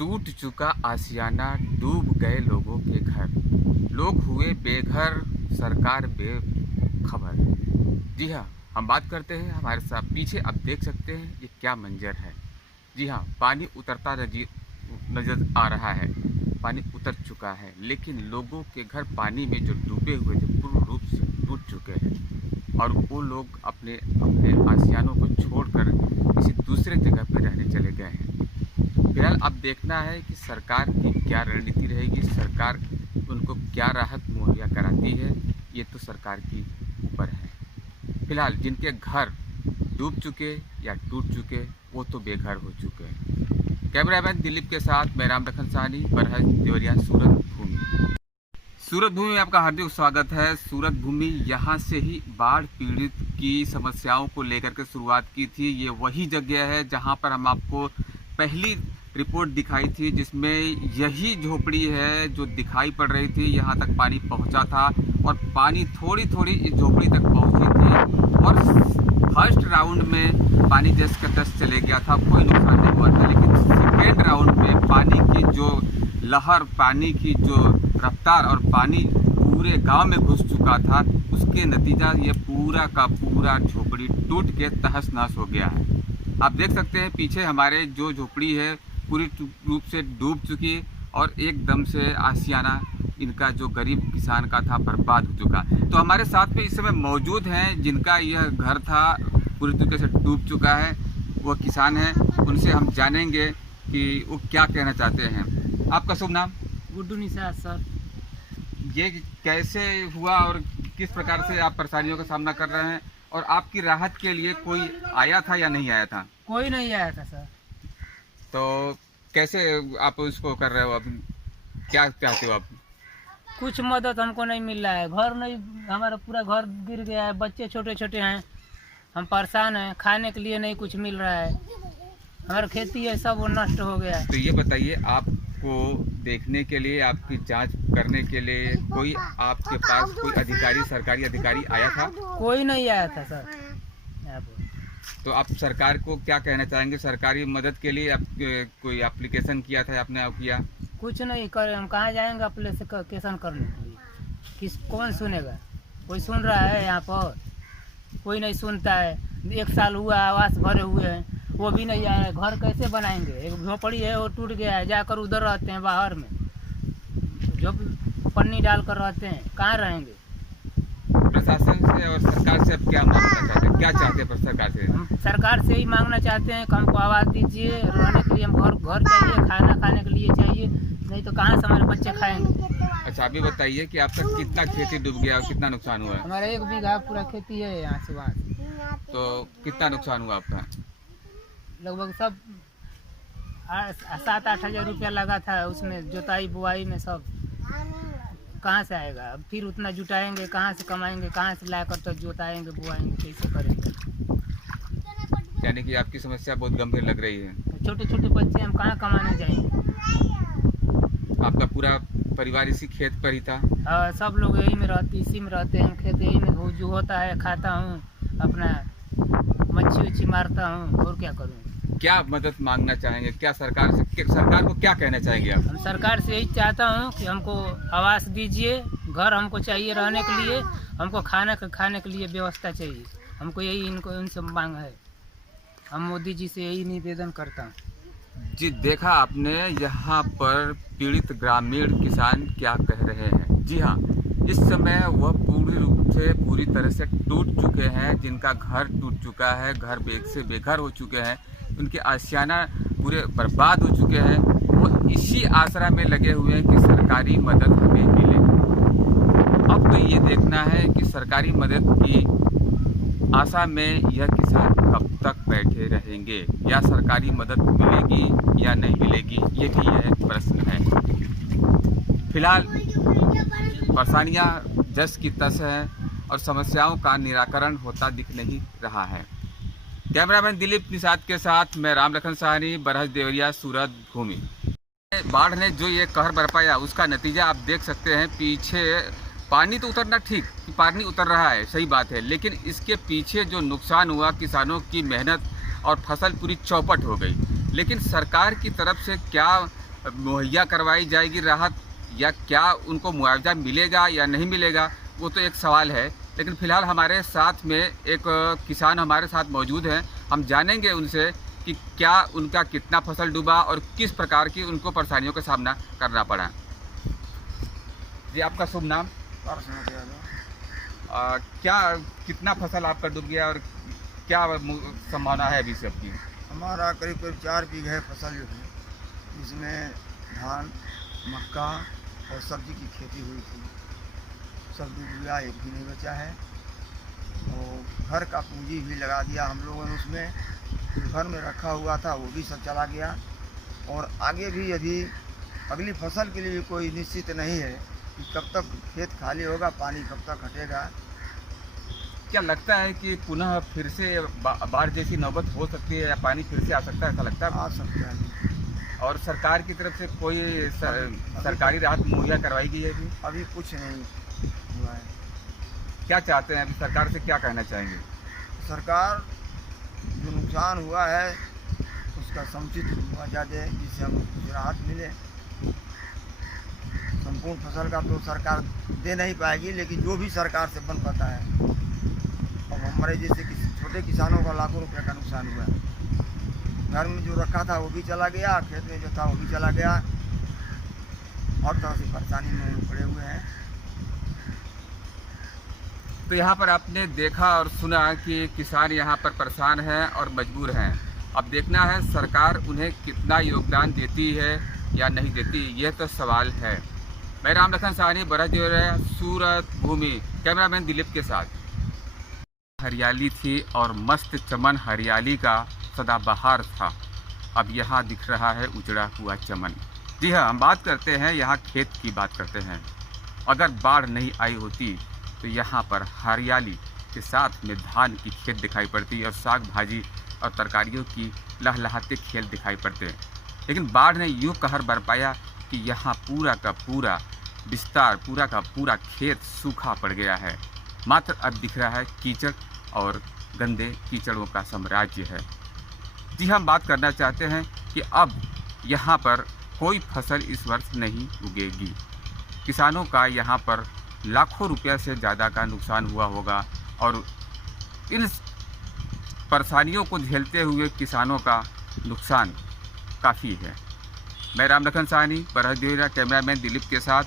टूट चुका आशियाना, डूब गए लोगों के घर, लोग हुए बेघर, सरकार बेखबर। जी हाँ, हम बात करते हैं हमारे साथ पीछे आप देख सकते हैं ये क्या मंजर है। जी हाँ, पानी उतरता नजर आ रहा है, पानी उतर चुका है, लेकिन लोगों के घर पानी में जो डूबे हुए थे पूर्ण रूप से टूट चुके हैं और वो लोग अपने अपने आशियानों को छोड़कर किसी दूसरे जगह पर रहने चले गए हैं। फिलहाल अब देखना है कि सरकार की क्या रणनीति रहेगी, सरकार उनको क्या राहत मुहैया कराती है, ये तो सरकार की ऊपर है। फिलहाल जिनके घर डूब चुके या टूट चुके वो तो बेघर हो चुके हैं। कैमरामैन दिलीप के साथ मैं राम लखन साहनी, बरहज देवरिया, सूरत भूमि। सूरत भूमि में आपका हार्दिक स्वागत है। सूरत भूमि यहाँ से ही बाढ़ पीड़ित की समस्याओं को लेकर के शुरुआत की थी। ये वही जगह है जहाँ पर हम आपको पहली रिपोर्ट दिखाई थी, जिसमें यही झोपड़ी है जो दिखाई पड़ रही थी। यहाँ तक पानी पहुँचा था और पानी थोड़ी थोड़ी इस झोपड़ी तक पहुँची थी और फर्स्ट राउंड में पानी जस का तस चले गया था, कोई नुकसान नहीं हुआ था। लेकिन सेकेंड राउंड में पानी की जो लहर, पानी की जो रफ्तार और पानी पूरे गांव में घुस चुका था, उसके नतीजा ये पूरा का पूरा झोपड़ी टूट के तहस नहस हो गया है। आप देख सकते हैं पीछे हमारे जो झोपड़ी है पूरी रूप से डूब चुकी और एकदम से आशियाना इनका जो गरीब किसान का था बर्बाद हो चुका। तो हमारे साथ में इस समय मौजूद हैं जिनका यह घर था पूरी तरीके से डूब चुका है, वो किसान हैं। उनसे हम जानेंगे कि वो क्या कहना चाहते हैं। आपका शुभ नाम? गुड्डू निषाद सर। ये कैसे हुआ और किस प्रकार से आप परेशानियों का सामना कर रहे हैं, और आपकी राहत के लिए कोई आया था या नहीं आया था? कोई नहीं आया था सर। तो कैसे आप उसको कर रहे हो? अब क्या चाहते हो आप? कुछ मदद हमको नहीं मिल रहा है, घर नहीं, हमारा पूरा घर गिर गया है, बच्चे छोटे छोटे हैं, हम परेशान हैं, खाने के लिए नहीं कुछ मिल रहा है, हमारा खेती है सब वो नष्ट हो गया है। तो ये बताइए, आपको देखने के लिए, आपकी जांच करने के लिए कोई आपके पास कोई अधिकारी, सरकारी अधिकारी आया था? कोई नहीं आया था सर। तो आप सरकार को क्या कहना चाहेंगे? सरकारी मदद के लिए आप कोई एप्लीकेशन किया था, आपने आप किया? कुछ नहीं करे, हम कहाँ जाएंगे एप्लीकेशन करने के लिए? कौन सुनेगा? कोई सुन रहा है यहाँ पर? कोई नहीं सुनता है। 1 साल हुआ, आवास भरे हुए हैं, वो भी नहीं आया है। घर कैसे बनाएंगे? एक झोपड़ी है वो टूट गया है, जाकर उधर रहते हैं बाहर में, जो पन्नी डाल कर रहते हैं, कहाँ रहेंगे? प्रशासन से और सरकार से अब क्या मांगना चाहते हैं, क्या चाहते हैं सरकार से? हम सरकार से ही मांगना चाहते हैं कि हमको आवाज़ दीजिए, रहने के लिए हम घर चाहिए, खाना खाने के लिए चाहिए, नहीं तो कहाँ से हमारे बच्चे खाएंगे। अच्छा, अभी बताइए कि आप तक कितना खेती डूब गया और कितना नुकसान हुआ है? हमारा 1 बीघा पूरा खेती है यहाँ से वहाँ। तो कितना नुकसान हुआ आपका? लगभग सब 7-8 हज़ार रुपया लगा था उसमें, जोताई बुआई में सब। कहाँ से आएगा? अब फिर उतना जुटाएंगे, कहाँ से कमाएंगे, कहाँ से लाकर तो जोताएंगे बुआएंगे, कैसे करेंगे? यानी कि आपकी समस्या बहुत गंभीर लग रही है। छोटे छोटे बच्चे, हम कहाँ कमाने जाएंगे? आपका पूरा परिवार इसी खेत पर ही था? सब लोग यही में रहते, इसी में रहते हैं, खेत यही में जो होता है खाता हूँ, अपना मच्छी उच्छी मारता हूँ, और क्या करूँ? क्या मदद मांगना चाहेंगे? क्या सरकार से, सरकार को क्या कहना चाहेंगे आप? हम सरकार से यही चाहता हूँ कि हमको आवास दीजिए, घर हमको चाहिए रहने के लिए, हमको खाने के लिए व्यवस्था चाहिए, हमको यही इनसे मांग है। हम मोदी जी से यही निवेदन करता हूँ। जी, देखा आपने यहाँ पर पीड़ित ग्रामीण किसान क्या कह रहे हैं। जी हाँ, इस समय वह पूरी तरह से टूट चुके हैं, जिनका घर टूट चुका है, घर से बेघर हो चुके हैं, उनके आशियाना पूरे बर्बाद हो चुके हैं। वो इसी आसरा में लगे हुए हैं कि सरकारी मदद हमें मिले। अब तो ये देखना है कि सरकारी मदद की आशा में यह किसान कब तक बैठे रहेंगे, या सरकारी मदद मिलेगी या नहीं मिलेगी, ये भी यह प्रश्न है। फिलहाल परेशानियां जस की तस है और समस्याओं का निराकरण होता दिख नहीं रहा है। कैमरामैन दिलीप निषाद के साथ मैं राम लखन साहनी, बरहज देवरिया, सूरत भूमि। बाढ़ ने जो ये कहर बरपाया उसका नतीजा आप देख सकते हैं। पीछे पानी तो उतरना, ठीक, पानी उतर रहा है, सही बात है, लेकिन इसके पीछे जो नुकसान हुआ, किसानों की मेहनत और फसल पूरी चौपट हो गई। लेकिन सरकार की तरफ से क्या मुहैया करवाई जाएगी राहत, या क्या उनको मुआवजा मिलेगा या नहीं मिलेगा, वो तो एक सवाल है। लेकिन फ़िलहाल हमारे साथ में एक किसान हमारे साथ मौजूद हैं। हम जानेंगे उनसे कि क्या उनका कितना फसल डूबा और किस प्रकार की उनको परेशानियों का सामना करना पड़ा। जी, आपका शुभ नाम? क्या कितना फसल आपका डूब गया और क्या संभावना है अभी से आपकी? हमारा करीब करीब 4 बीघे फसल जो है, जिसमें धान, मक्का और सब्जी की खेती हुई थी, सब डूब गया, एक भी नहीं बचा है। और घर का पूंजी भी लगा दिया हम लोगों ने उसमें, जो घर में रखा हुआ था वो भी सब चला गया। और आगे भी अभी अगली फसल के लिए भी कोई निश्चित नहीं है कि कब तक खेत खाली होगा, पानी कब तक हटेगा। क्या लगता है कि पुनः फिर से बाढ़ जैसी नौबत हो सकती है या पानी फिर से आ सकता है, ऐसा लगता है? आ सकता है। और सरकार की तरफ से कोई सरकारी राहत मुहैया करवाई गई है अभी? अभी कुछ नहीं हुआ है। क्या चाहते हैं अभी, सरकार से क्या कहना चाहेंगे? सरकार जो नुकसान हुआ है उसका समुचित मुआवजा दे, जिससे हम कुछ राहत मिले। संपूर्ण फसल का तो सरकार दे नहीं पाएगी, लेकिन जो भी सरकार से बन पाता है। अब हमारे जैसे छोटे किसानों का लाखों रुपए का नुकसान हुआ है। घर में जो रखा था वो भी चला गया, खेत में जो था वो भी चला गया। हर तरह से परेशानी में हम पड़े हुए हैं। तो यहाँ पर आपने देखा और सुना कि किसान यहाँ पर परेशान हैं और मजबूर हैं। अब देखना है सरकार उन्हें कितना योगदान देती है या नहीं देती, यह तो सवाल है। मैं राम लखन साहनी, बरहजोर, सूरत भूमि, कैमरामैन दिलीप के साथ। हरियाली थी और मस्त चमन हरियाली का सदाबहार था। अब यहाँ दिख रहा है उजड़ा हुआ चमन। जी हाँ, हम बात करते हैं यहाँ खेत की बात करते हैं। अगर बाढ़ नहीं आई होती तो यहाँ पर हरियाली के साथ में धान की खेत दिखाई पड़ती और साग भाजी और तरकारियों की लहलहाते खेल दिखाई पड़ते। लेकिन बाढ़ ने यूँ कहर बरपाया कि यहाँ पूरा का पूरा विस्तार, पूरा का पूरा खेत सूखा पड़ गया है। मात्र अब दिख रहा है कीचड़ और गंदे कीचड़ों का साम्राज्य है। जी, हम बात करना चाहते हैं कि अब यहाँ पर कोई फसल इस वर्ष नहीं उगेगी। किसानों का यहाँ पर लाखों रुपया से ज़्यादा का नुकसान हुआ होगा और इन परेशानियों को झेलते हुए किसानों का नुकसान काफ़ी है। मैं राम लखन साहनी, बरहजोरा, कैमरामैन दिलीप के साथ।